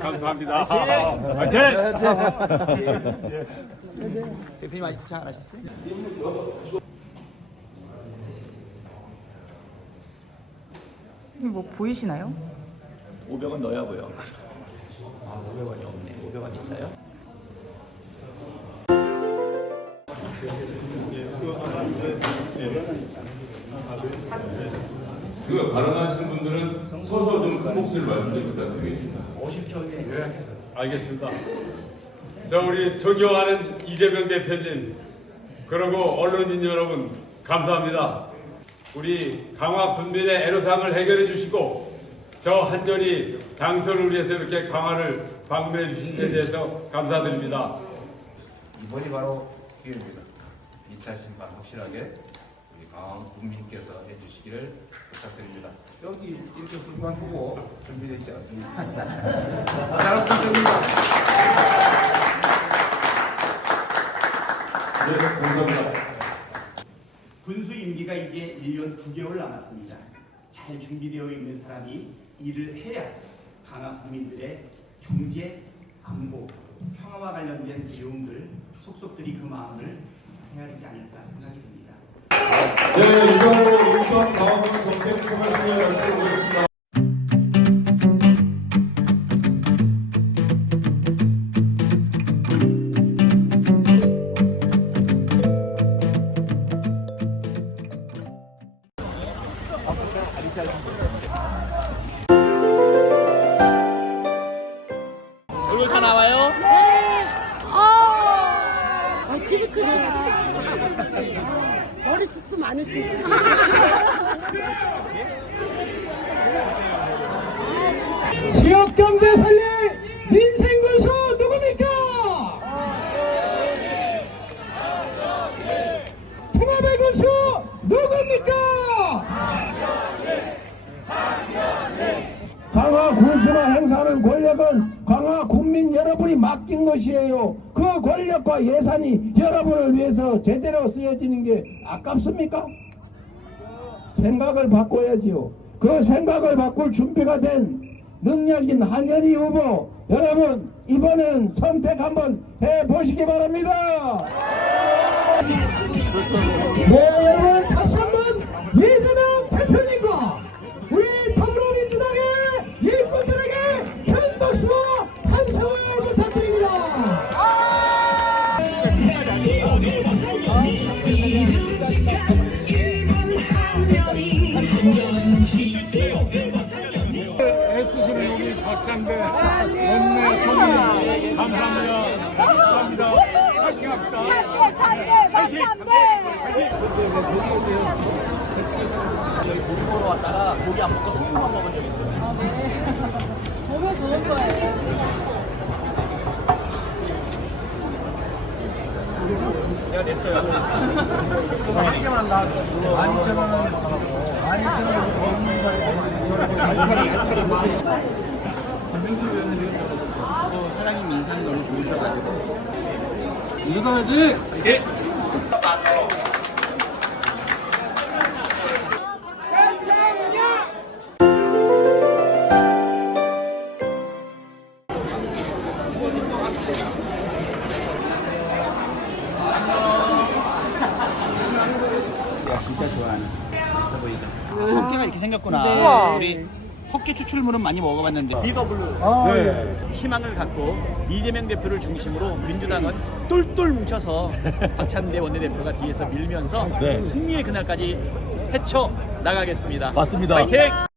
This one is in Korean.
감사합니다. 화이팅! 대표님 아직 도착 안 하셨어요? 뭐 보이시나요? 500원 넣어야 보여. 아, 500원이 없네. 500원 있어요? 그 발언하시는 분들은 서서 좀 큰 목소리로 말씀 좀 부탁드리겠습니다. 50초에 요약해서. 알겠습니다. 자, 우리 존경하는 이재명 대표님, 그리고 언론인 여러분, 감사합니다. 우리 강화 군민의 애로사항을 해결해 주시고, 저 한전이 당선을 위해서 이렇게 강화를 방문해 주신 데 대해서 감사드립니다. 이번이 바로 기회입니다. 2차 심판 확실하게 우리 강원 국민께서 해주시기를 부탁드립니다. 여기 이렇게 훌륭한 후보 준비되어 있지 않습니까? 잘 부탁드립니다. 네, 감사합니다. 군수 임기가 이제 1년 9개월 남았습니다. 잘 준비되어 있는 사람이 일을 해야 강한 국민들의 경제, 안보, 평화와 관련된 내용들 속속들이 그 마음을 헤아리지 않을까 생각이 듭니다. 네, 이상으로 인천 강화군 정책총괄팀의 말씀을 드리겠습니다. 얼굴 다 나와요? 아, 키도 크시다. 머리숱도 많으시고. 지역 경제 살릴 민생 군수 누굽니까? 통합의 군수 누굽니까? 강화 군수가 행사하는 권력은 강화 국민 여러분이 맡긴 것이에요. 그 권력과 예산이 여러분을 위해서 제대로 쓰여지는 게 아깝습니까? 생각을 바꿔야지요. 그 생각을 바꿀 준비가 된 능력인 한현희 후보 여러분 이번엔 선택 한번 해 보시기 바랍니다. 네 여러분 다시 한번 이재 박찬대, 원내 총리, 감사합니다. 감사합니다. 파이팅 합시다. 참대, 참대, 박참대. 고기 먹으러 왔다가 고기 안 먹고 소금만 먹은 적 있어요. 보면 좋은 거예요. 내가 냈어요. 어, 사장님 인상이 너무 좋으셔가지고. 이거야지. 예. 진짜 좋아하는 있어 보이다. 헛개가 이렇게 생겼구나. 우리 헛개 추출물은 많이 먹어봤는데 비더블루 희망을 갖고 이재명 대표를 중심으로 민주당은 똘똘 뭉쳐서 박찬대 원내대표가 뒤에서 밀면서 승리의 그날까지 헤쳐 나가겠습니다. 맞습니다. 파이팅!